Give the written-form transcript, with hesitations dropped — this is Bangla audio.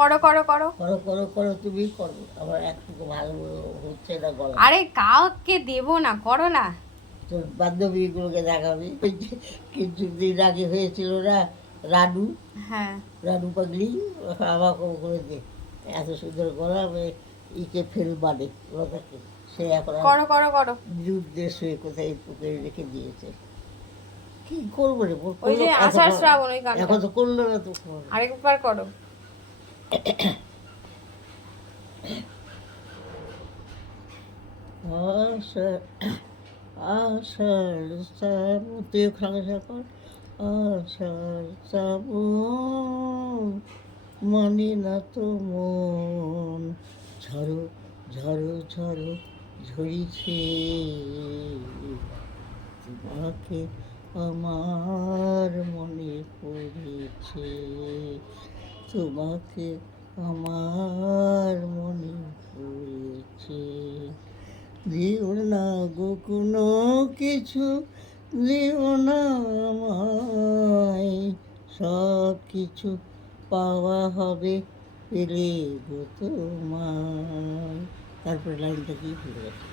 করো করো করো। করো করো করো, তুমি করো, আবার একটু ভালো হচ্ছে না গলা। আরে কাউকে দেবো না, করো না। তোর বান্ধবীগুলোকে দেখাবি। ওই যে কিছুদিন আগে হয়েছিল না, রানু, হ্যাঁ। রানু পাগলি, আমাকে করে দে, এত সুন্দর গলা, ইকে ফেল মানে লতাকে, সে এখন করো করো করো। যুদ্ধে শুয়ে কোথায় পুকুরে রেখে দিয়েছে। কি করবো রে, ওই যে আষাঢ় শ্রাবণ ওই গানটা। এখন তো করলো না তো। আরেকবার করো। আষাঢ়, আষাঢ় শ্রাবণ, তুই ওখানে কর। আষাঢ় শ্রাবণ মানে না তো মন, ঝড়ো ঝড়ো ঝড়ো ঝরিছে, তোমাকে আমার মনে পড়েছে, তোমাকে আমার মনে পড়েছে। দিও না গো কোনো কিছু, দিও না আমায়, সব কিছু পাওয়া হবে পেলে গো তোমায়। তারপরে লাইনটা কি ভুলে গেছে।